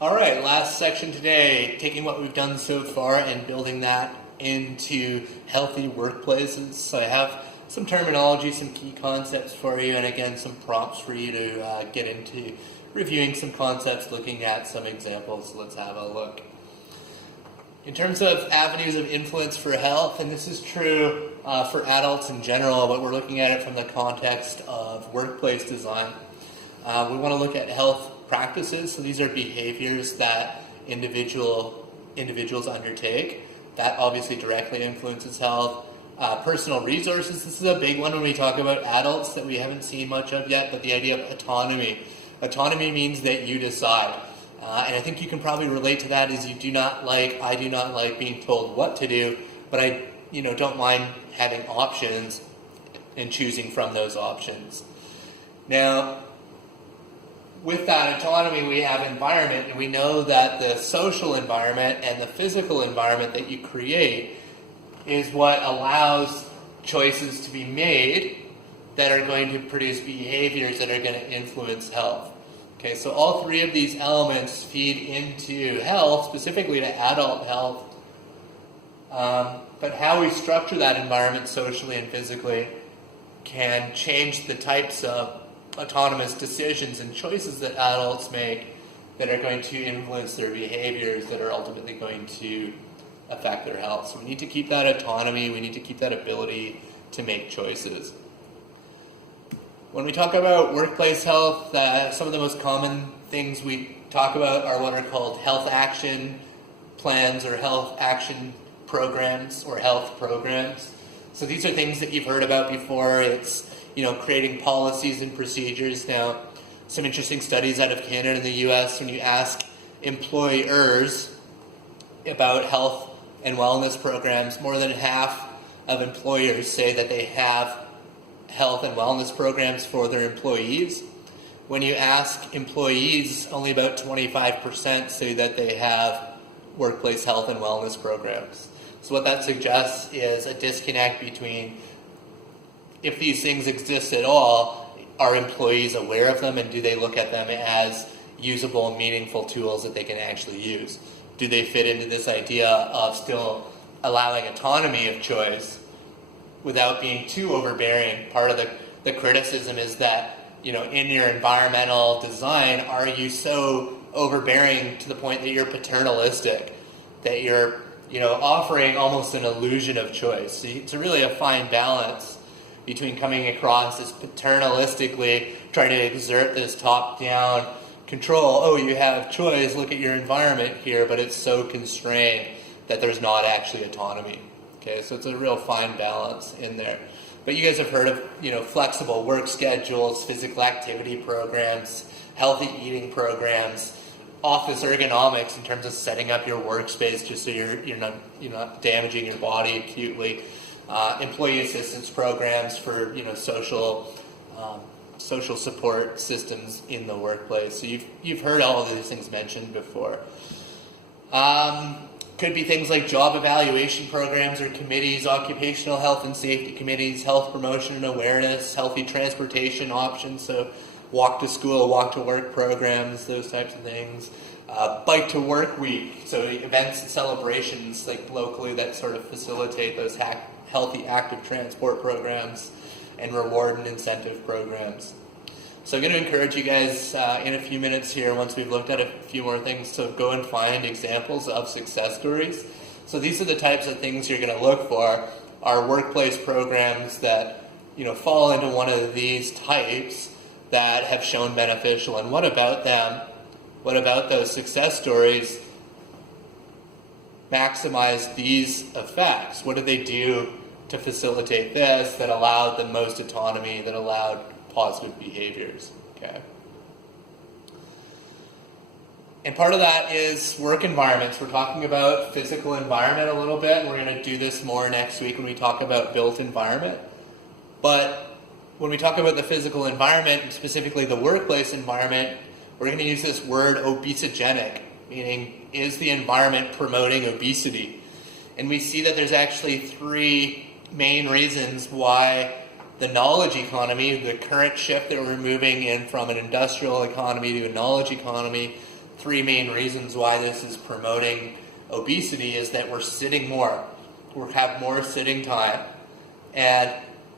All right, last section today, taking what we've done so far and building that into healthy workplaces. So I have some terminology, some key concepts for you, and again, some prompts for you to get into reviewing some concepts, looking at some examples. Let's have a look. In terms of avenues of influence for health, and this is true for adults in general, but we're looking at it from the context of workplace design. We want to look at health practices. So these are behaviors that individuals undertake. That obviously directly influences health. Personal resources. This is a big one when we talk about adults that we haven't seen much of yet, but the idea of autonomy. Autonomy means that you decide. And I think you can probably relate to that as I do not like being told what to do, but I don't mind having options and choosing from those options. Now, with that autonomy, we have environment, and we know that the social environment and the physical environment that you create is what allows choices to be made that are going to produce behaviors that are going to influence health. Okay, so all three of these elements feed into health, specifically to adult health, but how we structure that environment socially and physically can change the types of autonomous decisions and choices that adults make that are going to influence their behaviors that are ultimately going to affect their health. So we need to keep that autonomy, we need to keep that ability to make choices. When we talk about workplace health, some of the most common things we talk about are what are called health action plans or health action programs or health programs. So these are things that you've heard about before. It's creating policies and procedures. Now, some interesting studies out of Canada and the US, when you ask employers about health and wellness programs, more than half of employers say that they have health and wellness programs for their employees. When you ask employees, only about 25% say that they have workplace health and wellness programs. So what that suggests is a disconnect between, if these things exist at all, are employees aware of them, and do they look at them as usable, meaningful tools that they can actually use? Do they fit into this idea of still allowing autonomy of choice without being too overbearing? Part of the criticism is that, in your environmental design, are you so overbearing to the point that you're paternalistic, that you're, offering almost an illusion of choice? So it's really a fine balance between coming across as paternalistically trying to exert this top-down control. Oh, you have choice, look at your environment here, but it's so constrained that there's not actually autonomy. Okay, so it's a real fine balance in there. But you guys have heard of, flexible work schedules, physical activity programs, healthy eating programs, office ergonomics in terms of setting up your workspace just so you're not damaging your body acutely. Employee assistance programs for social support systems in the workplace. So you've heard all of these things mentioned before. Could be things like job evaluation programs or committees, occupational health and safety committees, health promotion and awareness, healthy transportation options, so walk to school, walk to work programs, those types of things. Bike to work week, so events and celebrations like locally that sort of facilitate those healthy active transport programs and reward and incentive programs. So I'm going to encourage you guys in a few minutes here, once we've looked at a few more things, to go and find examples of success stories. So these are the types of things you're going to look for, are workplace programs that fall into one of these types that have shown beneficial. And what about them? What about those success stories maximize these effects? What did they do to facilitate this that allowed the most autonomy, that allowed positive behaviors? Okay. And part of that is work environments. We're talking about physical environment a little bit, and we're going to do this more next week when we talk about built environment. But when we talk about the physical environment, and specifically the workplace environment, we're going to use this word obesogenic, meaning is the environment promoting obesity? And we see that there's actually three main reasons why the knowledge economy, the current shift that we're moving in from an industrial economy to a knowledge economy, three main reasons why this is promoting obesity is that we're sitting more. We have more sitting time. And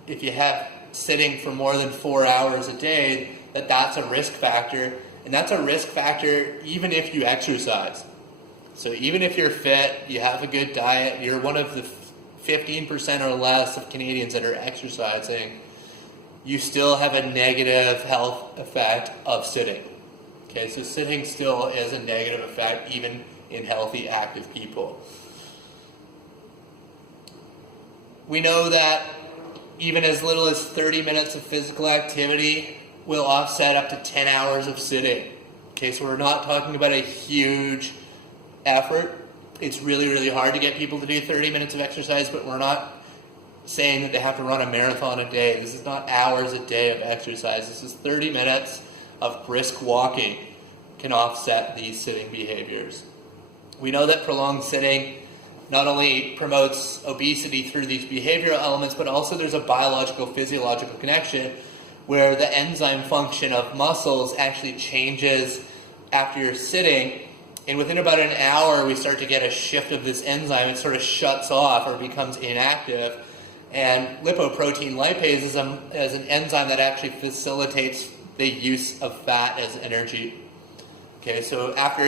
if you have sitting for more than 4 hours a day, that's a risk factor. And that's a risk factor even if you exercise. So even if you're fit, you have a good diet, you're one of the 15% or less of Canadians that are exercising, you still have a negative health effect of sitting. Okay, so sitting still is a negative effect even in healthy, active people. We know that even as little as 30 minutes of physical activity will offset up to 10 hours of sitting. Okay, so we're not talking about a huge effort. It's really, really hard to get people to do 30 minutes of exercise, but we're not saying that they have to run a marathon a day. This is not hours a day of exercise. This is 30 minutes of brisk walking can offset these sitting behaviors. We know that prolonged sitting not only promotes obesity through these behavioral elements, but also there's a biological, physiological connection where the enzyme function of muscles actually changes after you're sitting. And within about an hour, we start to get a shift of this enzyme. It sort of shuts off or becomes inactive. And lipoprotein lipase is an enzyme that actually facilitates the use of fat as energy. Okay, so after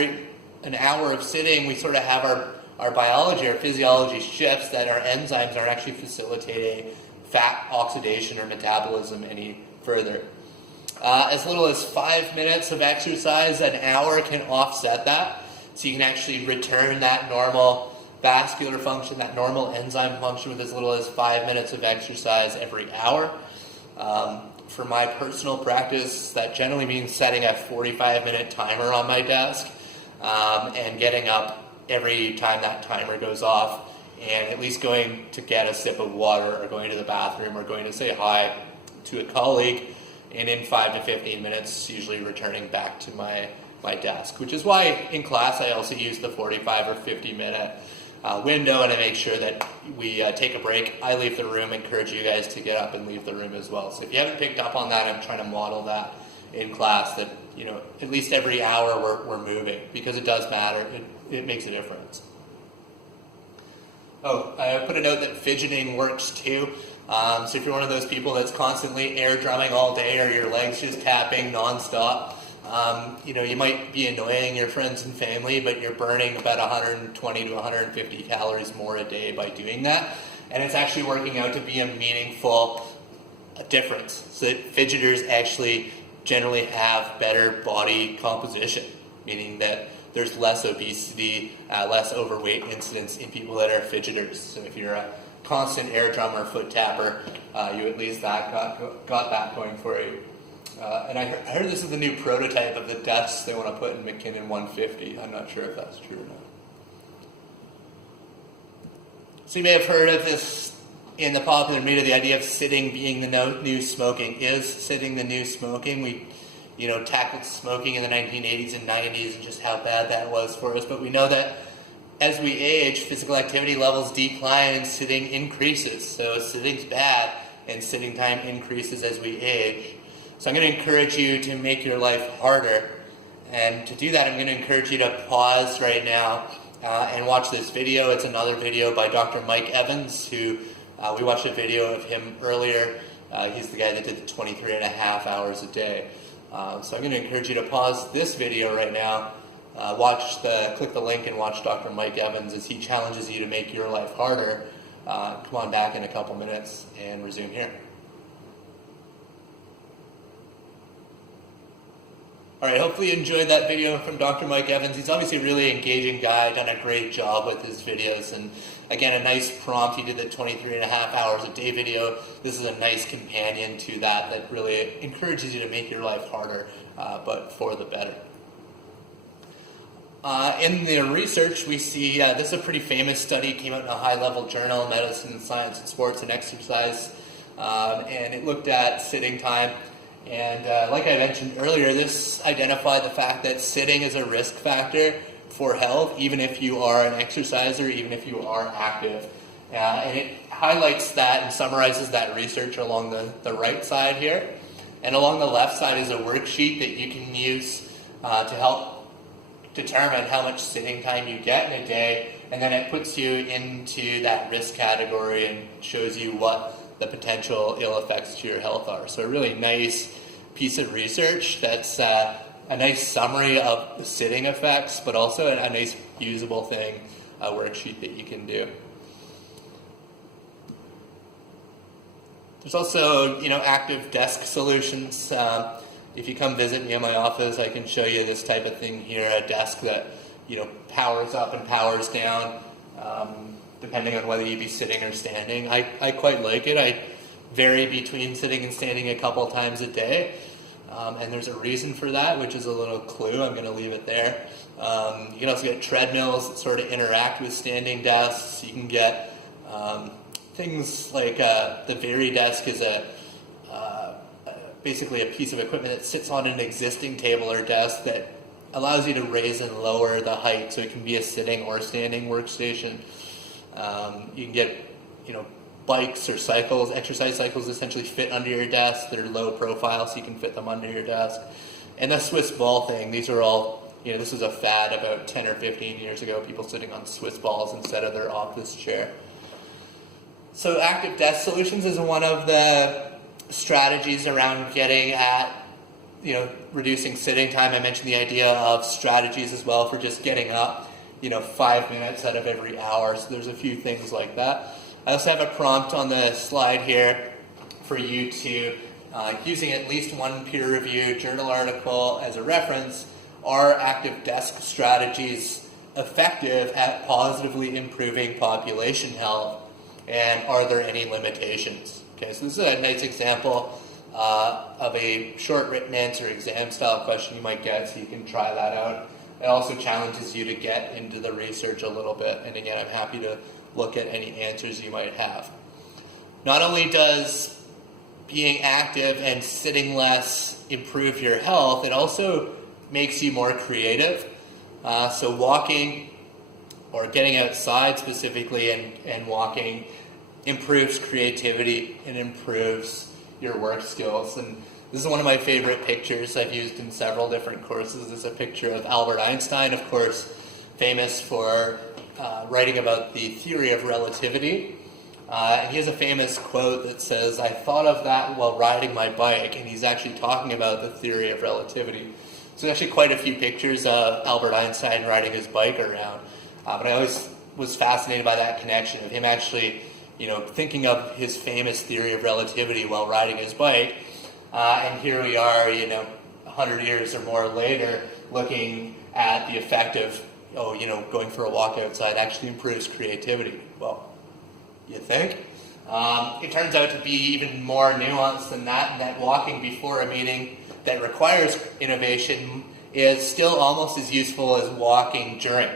an hour of sitting, we sort of have our biology, our physiology shifts that our enzymes are actually facilitating fat oxidation or metabolism any further. As little as 5 minutes of exercise an hour can offset that. So you can actually return that normal vascular function, that normal enzyme function with as little as 5 minutes of exercise every hour. For my personal practice, that generally means setting a 45-minute timer on my desk and getting up every time that timer goes off and at least going to get a sip of water or going to the bathroom or going to say hi to a colleague, and in 5 to 15 minutes usually returning back to my desk, which is why in class I also use the 45 or 50 minute window, and I make sure that we take a break. I leave the room, encourage you guys to get up and leave the room as well. So if you haven't picked up on that, I'm trying to model that in class, that at least every hour we're moving, because it does matter. It makes a difference. Oh, I put a note that fidgeting works too. So if you're one of those people that's constantly air drumming all day or your legs just tapping nonstop, you might be annoying your friends and family, but you're burning about 120 to 150 calories more a day by doing that. And it's actually working out to be a meaningful difference. So that fidgeters actually generally have better body composition, meaning that there's less obesity, less overweight incidence in people that are fidgeters. So if you're a constant air drummer, foot tapper, you at least got that going for you. And I heard this is the new prototype of the desk they want to put in McKinnon 150. I'm not sure if that's true or not. So you may have heard of this in the popular media, the idea of sitting being the new smoking. Is sitting the new smoking? We tackled smoking in the 1980s and 90s and just how bad that was for us. But we know that as we age, physical activity levels decline and sitting increases. So sitting's bad and sitting time increases as we age. So I'm going to encourage you to make your life harder. And to do that, I'm going to encourage you to pause right now and watch this video. It's another video by Dr. Mike Evans, who we watched a video of him earlier. He's the guy that did the 23 and a half hours a day. So I'm going to encourage you to pause this video right now, click the link and watch Dr. Mike Evans as he challenges you to make your life harder. Come on back in a couple minutes and resume here. Alright, hopefully you enjoyed that video from Dr. Mike Evans. He's obviously a really engaging guy, done a great job with his videos, and again, a nice prompt. He did the 23 and a half hours a day video. This is a nice companion to that really encourages you to make your life harder, but for the better. In the research, we see this is a pretty famous study. It came out in a high-level journal, Medicine, Science, and Sports and Exercise, and it looked at sitting time. And like I mentioned earlier, this identified the fact that sitting is a risk factor for health, even if you are an exerciser, even if you are active. And it highlights that and summarizes that research along the right side here. And along the left side is a worksheet that you can use to help determine how much sitting time you get in a day, and then it puts you into that risk category and shows you what the potential ill effects to your health are. So a really nice piece of research that's a nice summary of the sitting effects, but also a nice usable thing, worksheet that you can do. There's also, active desk solutions. If you come visit me in my office, I can show you this type of thing here, a desk that, powers up and powers down, depending on whether you be sitting or standing. I quite like it. I vary between sitting and standing a couple times a day, and there's a reason for that, which is a little clue. I'm going to leave it there. You can also get treadmills that sort of interact with standing desks. You can get things like the VariDesk is basically a piece of equipment that sits on an existing table or desk that allows you to raise and lower the height, so it can be a sitting or standing workstation. You can get, bikes or cycles, exercise cycles essentially fit under your desk. They're low profile, so you can fit them under your desk. And the Swiss ball thing, these are all, this was a fad about 10 or 15 years ago, people sitting on Swiss balls instead of their office chair. So active desk solutions is one of the strategies around getting at, reducing sitting time. I mentioned the idea of strategies as well for just getting up, 5 minutes out of every hour. So there's a few things like that. I also have a prompt on the slide here for you to, using at least one peer-reviewed journal article as a reference, are active desk strategies effective at positively improving population health, and are there any limitations? Okay, so this is a nice example of a short written answer exam style question you might get, so you can try that out. It also challenges you to get into the research a little bit, and again, I'm happy to look at any answers you might have. Not only does being active and sitting less improve your health, it also makes you more creative. So walking, or getting outside specifically and walking, improves creativity and improves your work skills. And this is one of my favorite pictures I've used in several different courses. This is a picture of Albert Einstein, of course, famous for writing about the theory of relativity. And he has a famous quote that says, "I thought of that while riding my bike," and he's actually talking about the theory of relativity. So there's actually quite a few pictures of Albert Einstein riding his bike around. But I always was fascinated by that connection of him actually, thinking of his famous theory of relativity while riding his bike. And here we are, 100 years or more later, looking at the effect of, going for a walk outside actually improves creativity. Well, you think? It turns out to be even more nuanced than that, and that walking before a meeting that requires innovation is still almost as useful as walking during.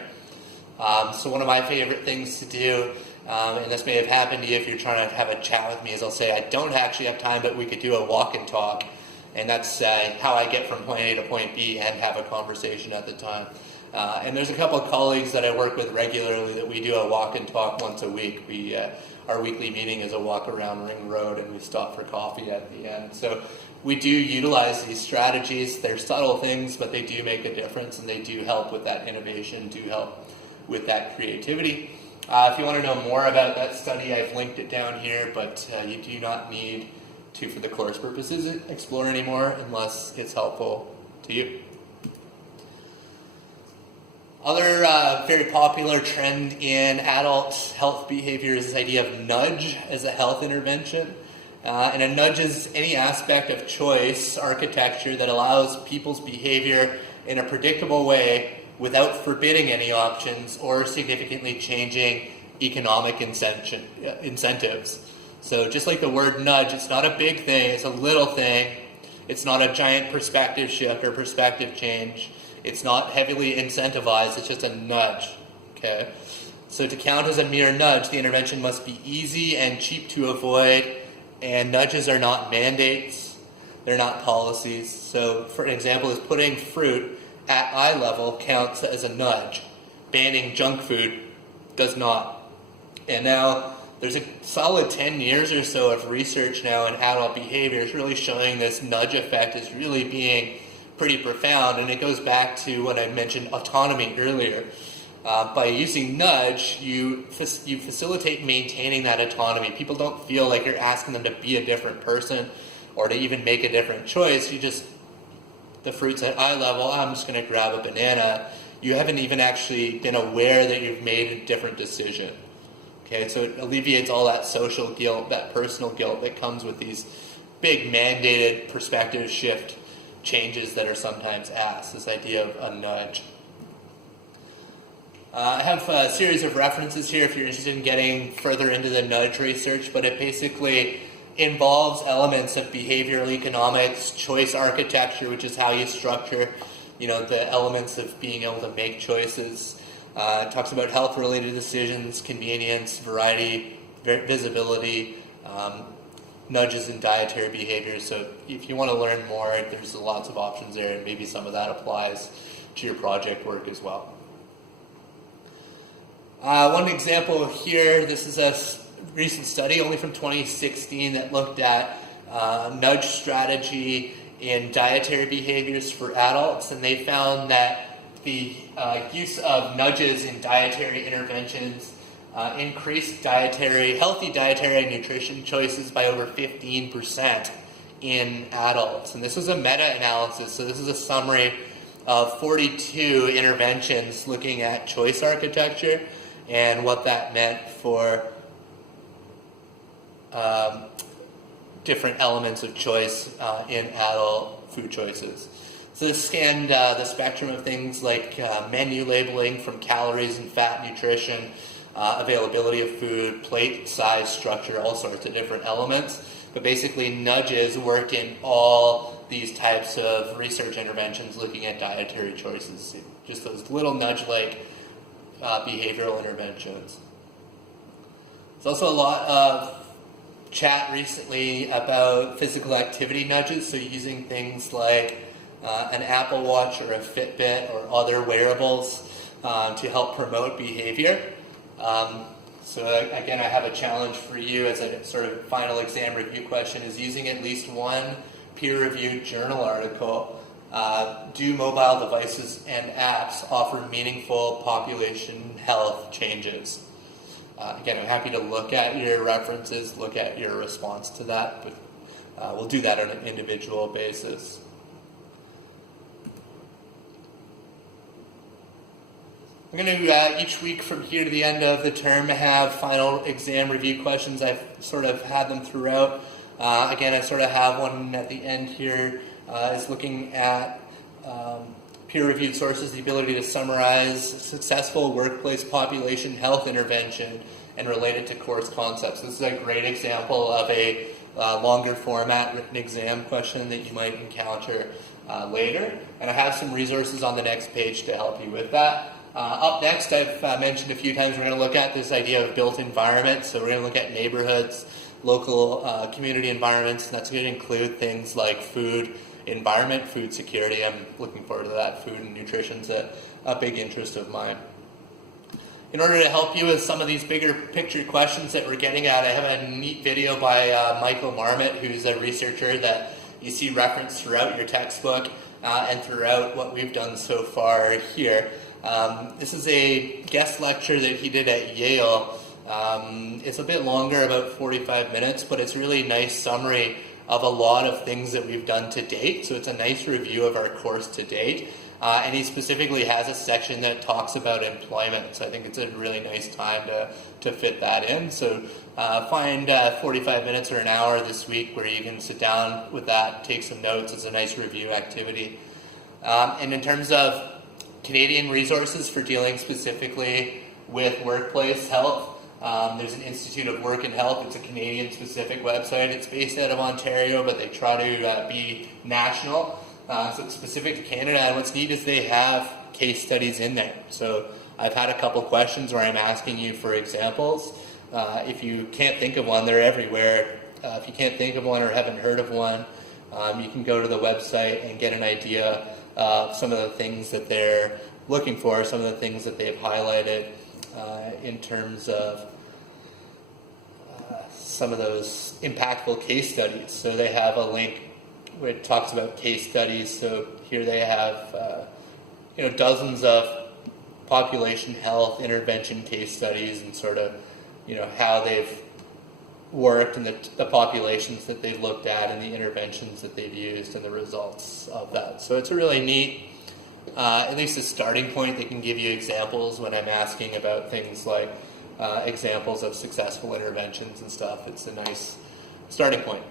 So one of my favorite things to do, and this may have happened to you if you're trying to have a chat with me, is I'll say, I don't actually have time, but we could do a walk and talk. And that's how I get from point A to point B and have a conversation at the time. And there's a couple of colleagues that I work with regularly that we do a walk and talk once a week. Our weekly meeting is a walk around Ring Road, and we stop for coffee at the end. So we do utilize these strategies. They're subtle things, but they do make a difference, and they do help with that innovation, do help with that creativity. If you want to know more about that study, I've linked it down here, but you do not need to, for the course purposes, explore anymore unless it's helpful to you. Other very popular trend in adult health behavior is this idea of nudge as a health intervention. And a nudge is any aspect of choice architecture that allows people's behavior in a predictable way without forbidding any options or significantly changing economic incentives. So just like the word nudge, it's not a big thing, it's a little thing. It's not a giant perspective shift or perspective change. It's not heavily incentivized, it's just a nudge. Okay? So to count as a mere nudge, the intervention must be easy and cheap to avoid, and nudges are not mandates, they're not policies. So for an example is putting fruit at eye level counts as a nudge. Banning junk food does not. And now there's a solid 10 years or so of research now in adult behavior is really showing this nudge effect is really being pretty profound, and it goes back to what I mentioned autonomy earlier. By using nudge, you facilitate maintaining that autonomy. People don't feel like you're asking them to be a different person or to even make a different choice. You just, the fruit's at eye level, I'm just going to grab a banana. You haven't even actually been aware that you've made a different decision. Okay, so it alleviates all that social guilt, that personal guilt that comes with these big mandated perspective shift changes that are sometimes asked, this idea of a nudge. I have a series of references here if you're interested in getting further into the nudge research, but it basically involves elements of behavioral economics, choice architecture, which is how you structure, the elements of being able to make choices. It talks about health-related decisions, convenience, variety, visibility, nudges in dietary behavior. So if you want to learn more, there's lots of options there, and maybe some of that applies to your project work as well. One example here, this is a recent study only from 2016 that looked at nudge strategy in dietary behaviors for adults, and they found that the use of nudges in dietary interventions increased healthy dietary and nutrition choices by over 15% in adults. And this was a meta-analysis, so this is a summary of 42 interventions looking at choice architecture and what that meant for different elements of choice in adult food choices. So this scanned the spectrum of things like menu labeling from calories and fat nutrition, availability of food, plate size, structure, all sorts of different elements. But basically nudges worked in all these types of research interventions looking at dietary choices. Just those little nudge-like behavioral interventions. There's also a lot of chat recently about physical activity nudges, so using things like an Apple Watch or a Fitbit or other wearables to help promote behavior. So again, I have a challenge for you as a sort of final exam review question, is using at least one peer-reviewed journal article. Do mobile devices and apps offer meaningful population health changes? Again, I'm happy to look at your references, look at your response to that, but we'll do that on an individual basis. I'm going to, each week from here to the end of the term, have final exam review questions. I've sort of had them throughout. Again, I sort of have one at the end here, is looking at peer-reviewed sources, the ability to summarize successful workplace population health intervention and relate it to course concepts. This is a great example of a longer format written exam question that you might encounter later. And I have some resources on the next page to help you with that. Up next, I've mentioned a few times, we're going to look at this idea of built environment. So we're going to look at neighborhoods, local community environments, and that's going to include things like food environment, food security. I'm looking forward to that. Food and nutrition's a big interest of mine. In order to help you with some of these bigger picture questions that we're getting at, I have a neat video by Michael Marmot, who's a researcher that you see referenced throughout your textbook and throughout what we've done so far here. This is a guest lecture that he did at Yale. It's a bit longer, about 45 minutes, but it's really a nice summary of a lot of things that we've done to date. So it's a nice review of our course to date. And he specifically has a section that talks about employment. So I think it's a really nice time to fit that in. So find 45 minutes or an hour this week where you can sit down with that, take some notes. It's a nice review activity. And in terms of Canadian resources for dealing specifically with workplace health, there's an Institute of Work and Health. It's a Canadian-specific website. It's based out of Ontario, but they try to be national. So it's specific to Canada, and what's neat is they have case studies in there. So I've had a couple questions where I'm asking you for examples. If you can't think of one, they're everywhere. If you can't think of one or haven't heard of one, you can go to the website and get an idea of some of the things that they're looking for, some of the things that they've highlighted in terms of some of those impactful case studies. So they have a link where it talks about case studies. So here they have dozens of population health intervention case studies and sort of how they've worked and the populations that they've looked at and the interventions that they've used and the results of that. So it's a really neat, at least a starting point. They can give you examples when I'm asking about things like examples of successful interventions and stuff. It's a nice starting point.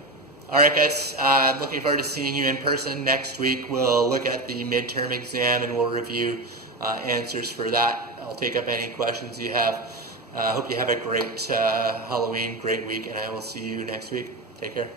All right, guys, I'm looking forward to seeing you in person next week. We'll look at the midterm exam and we'll review answers for that. I'll take up any questions you have. I hope you have a great Halloween, great week, and I will see you next week. Take care.